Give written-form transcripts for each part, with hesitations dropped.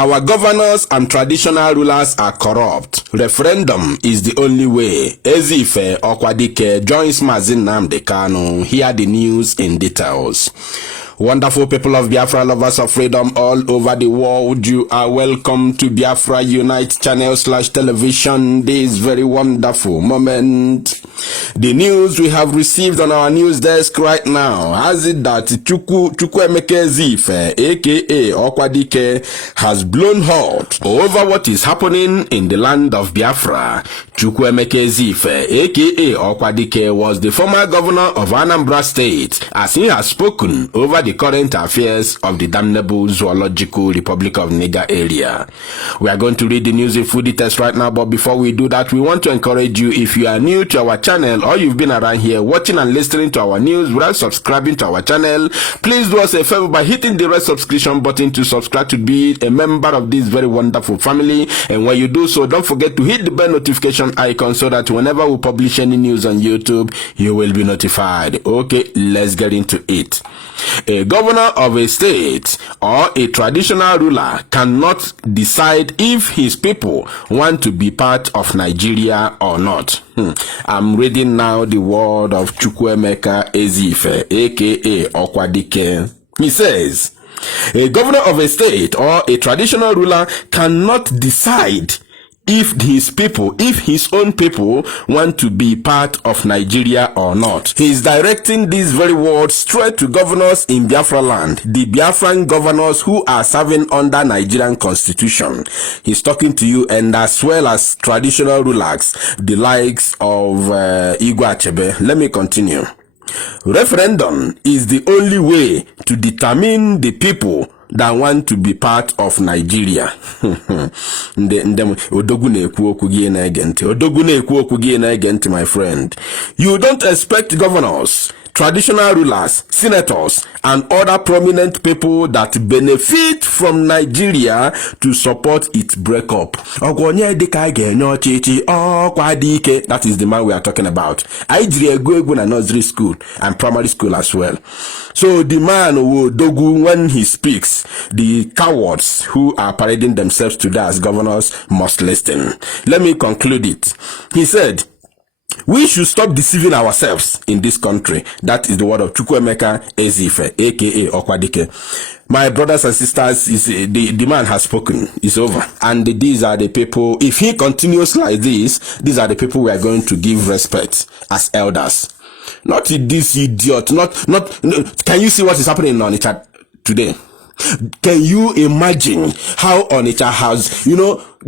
Our governors and traditional rulers are corrupt. Referendum is the only way. Ezife Okwadike joins Mazin Nnamdi Kanu. Hear the news in details. Wonderful people of Biafra, lovers of freedom all over the world, you are welcome to Biafra Unite channel/television. This very wonderful moment. The news we have received on our news desk right now has it that Chukwuemeka Ezife, aka Okwadike, has blown hot over what is happening in the land of Biafra. Chukwuemeka Ezife, aka Okwadike, was the former governor of Anambra State, as he has spoken over the current affairs of the damnable Zoological Republic of Niger area. We are going to read the news in full details right now, but before we do that, we want to encourage you, if you are new to our channel or you've been around here watching and listening to our news without subscribing to our channel, please do us a favor by hitting the red subscription button to subscribe to be a member of this very wonderful family. And when you do so, don't forget to hit the bell notification icon so that whenever we publish any news on YouTube, you will be notified. Okay, let's get into it. A governor of a state or a traditional ruler cannot decide if his people want to be part of Nigeria or not. I'm reading now the word of Chukwuemeka Ezife, aka Okwadike. He says, a governor of a state or a traditional ruler cannot decide if his own people want to be part of Nigeria or not. He is directing these very words straight to governors in Biafra land, the Biafran governors who are serving under Nigerian constitution. He's talking to you, and as well as traditional rulers, the likes of Igwe Achebe. Let me continue. Referendum is the only way to determine the people that want to be part of Nigeria. My friend. You don't expect governors, traditional rulers, senators, and other prominent people that benefit from Nigeria to support its breakup. That is the man we are talking about. I did a nursery school and primary school as well. So the man Dogu, when he speaks, the cowards who are parading themselves today as governors must listen. Let me conclude it. He said, we should stop deceiving ourselves in this country. That is the word of Chukwuemeka Ezife, aka Okwadike. My brothers and sisters, the man has spoken. It's over. And these are the people, if he continues like this, these are the people we are going to give respect as elders. Not this idiot, can you see what is happening in Onitsha today? Can you imagine how Onitsha has,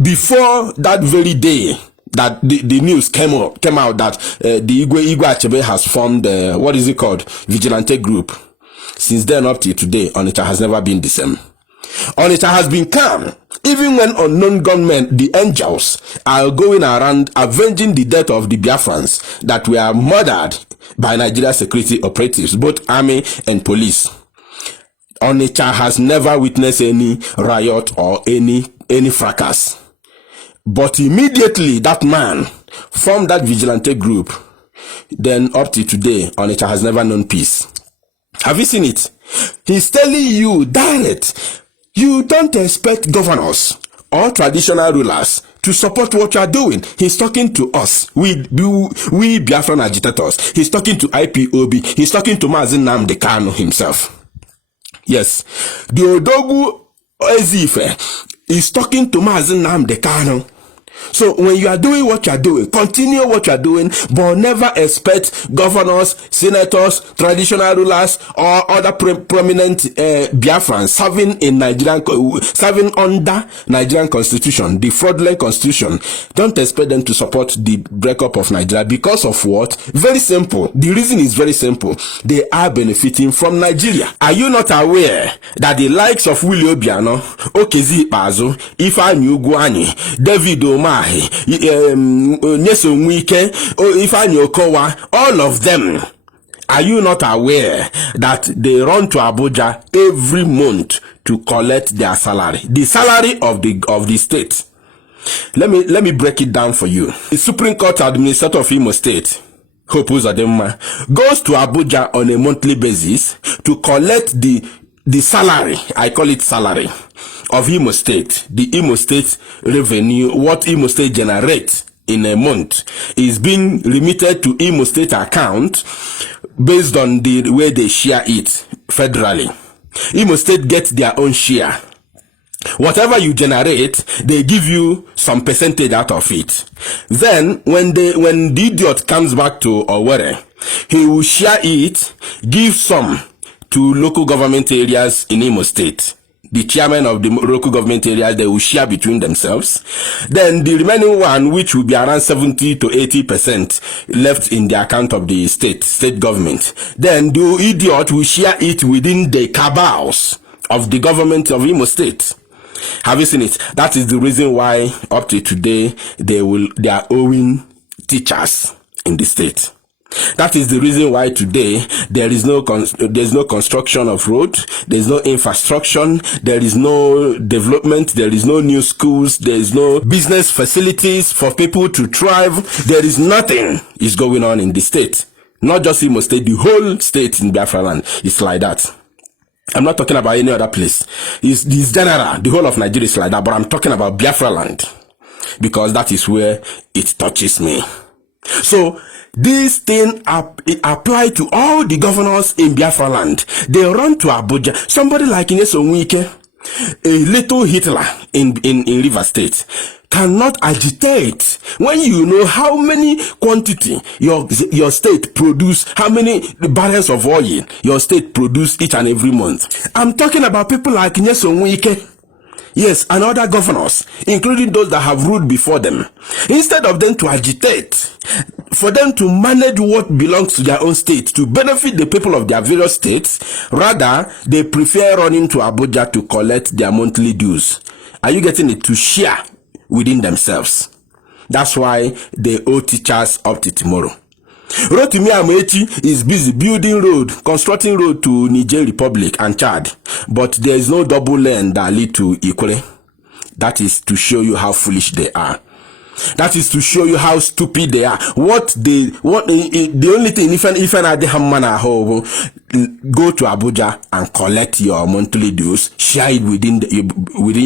before that very day, that the news came out that the Igwe Achebe has formed what is it called, vigilante group. Since then up to today, Onitsha has never been the same. Onitsha has been calm, even when unknown gunmen, the angels, are going around avenging the death of the Biafrans that were murdered by Nigeria security operatives, both army and police. Onitsha has never witnessed any riot or any fracas. But immediately that man formed that vigilante group, then up to today, Onitsha has never known peace. Have you seen it? He's telling you direct, you don't expect governors or traditional rulers to support what you are doing. He's talking to us, we Biafran agitators. He's talking to IPOB. He's talking to Mazin Nnamdi Kanu himself. Yes, the Odogu Ezife is talking to Mazin Nnamdi Kanu. So when you are doing what you are doing, continue what you are doing, but never expect governors, senators, traditional rulers, or other prominent Biafrans serving under Nigerian constitution, the fraudulent constitution. Don't expect them to support the breakup of Nigeria because of what? Very simple. The reason is very simple. They are benefiting from Nigeria. Are you not aware that the likes of Willie Obiano, Okezi Ikpeazu, Ifeanyi Ugwuanyi, David Omar, Nyesom Wike, Ifeanyi Okowa, all of them, are you not aware that they run to Abuja every month to collect their salary, the salary of the state? Let me break it down for you. The Supreme Court Administrator of Imo State, Hope Uzodinma, goes to Abuja on a monthly basis to collect the salary, I call it salary, of Imo State, the Imo State revenue, what Imo State generates in a month, is being remitted to Imo State account based on the way they share it federally. Imo State gets their own share. Whatever you generate, they give you some percentage out of it. Then, when the idiot comes back to Owerri, he will share it, give some to local government areas in Imo State. The chairman of the local government areas, they will share between themselves. Then the remaining one, which will be around 70 to 80% left in the account of the state government. Then the idiot will share it within the cabals of the government of Imo State. Have you seen it? That is the reason why up to today they are owing teachers in the state. That is the reason why today there's no construction of road, there's no infrastructure, there is no development, there is no new schools, there is no business facilities for people to thrive. There is nothing is going on in the state. Not just Imo State, the whole state in Biafra land is like that. I'm not talking about any other place. It's general. The whole of Nigeria is like that, but I'm talking about Biafra land because that is where it touches me. So this thing it apply to all the governors in Biafra land. They run to Abuja. Somebody like Nyesom Wike, a little Hitler in Rivers State, cannot agitate when you know how many quantity your state produce, how many barrels of oil your state produce each and every month. I'm talking about people like Nyesom Wike. Yes, and other governors, including those that have ruled before them. Instead of them to agitate, for them to manage what belongs to their own state, to benefit the people of their various states, rather, they prefer running to Abuja to collect their monthly dues. Are you getting it? To share within themselves. That's why they owe teachers up to tomorrow. Rotimi Amaechi is busy building road, constructing road to Niger Republic and Chad, but there is no double lane that lead to Ikore. That is to show you how foolish they are. That is to show you how stupid they are. The only thing, if an Adhamana home, go to Abuja and collect your monthly dues, share it within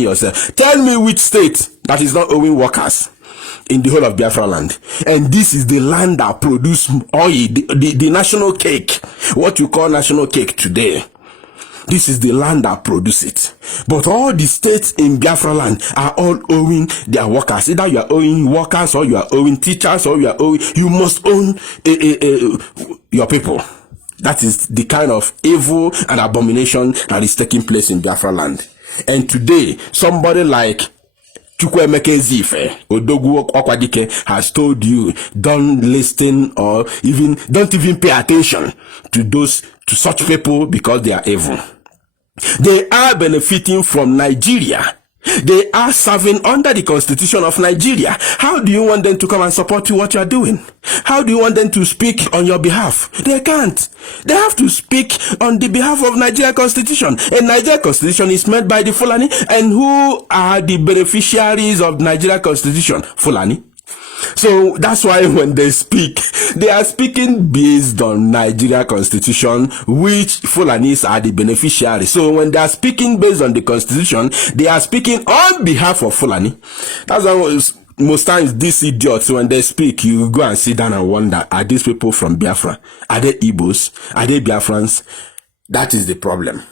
yourself. Tell me which state that is not owing workers in the whole of Biafra land. And this is the land that produce oil, the national cake, what you call national cake today. This is the land that produce it. But all the states in Biafra land are all owing their workers. Either you are owing workers, or you are owing teachers, or you must own your people. That is the kind of evil and abomination that is taking place in Biafra land. And today, somebody like Chukwuemeka Ezife, Odogwu Okwadike, has told you, don't listen or don't even pay attention to such people because they are evil. They are benefiting from Nigeria. They are serving under the constitution of Nigeria. How do you want them to come and support you what you are doing? How do you want them to speak on your behalf? They can't. They have to speak on the behalf of Nigeria constitution. And Nigeria constitution is made by the Fulani. And who are the beneficiaries of Nigeria constitution? Fulani. So that's why when they speak, they are speaking based on Nigeria constitution, which Fulanis are the beneficiaries. So when they are speaking based on the constitution, they are speaking on behalf of Fulani. That's why most times these idiots, when they speak, you go and sit down and wonder, are these people from Biafra? Are they Igbos? Are they Biafrans? That is the problem.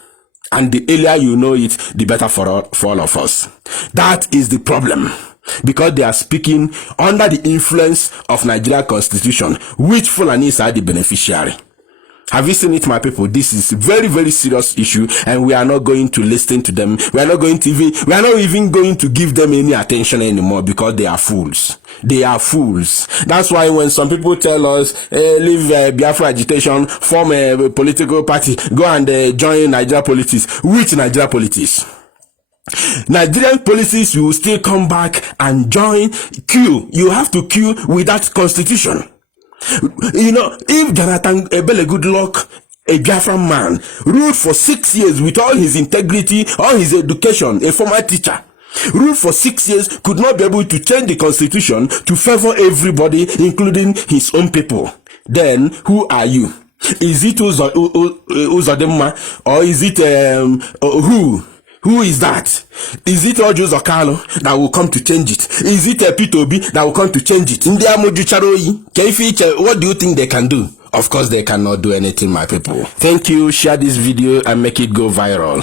And the earlier you know it, the better for all of us. That is the problem. Because they are speaking under the influence of Nigeria constitution, which Fulanis are the beneficiary. Have you seen it, my people? This is a very, very serious issue, and we are not going to listen to them. We are not even going to give them any attention anymore because they are fools. They are fools. That's why when some people tell us, leave Biafra agitation, form a political party, go and join Nigeria politics. Which Nigeria politics? Nigerian policies will still come back and join queue. You have to queue with that constitution. You know, if Jonathan Ebele Goodluck, a Biafran man, ruled for 6 years with all his integrity, all his education, a former teacher, ruled for 6 years, could not be able to change the constitution to favor everybody, including his own people, then who are you? Is it Uzodimma, or is it who? Who is that? Is it Orji Uzor Kalu that will come to change it? Is it Peter Obi that will come to change it? What do you think they can do? Of course they cannot do anything, my people. Thank you. Share this video and make it go viral.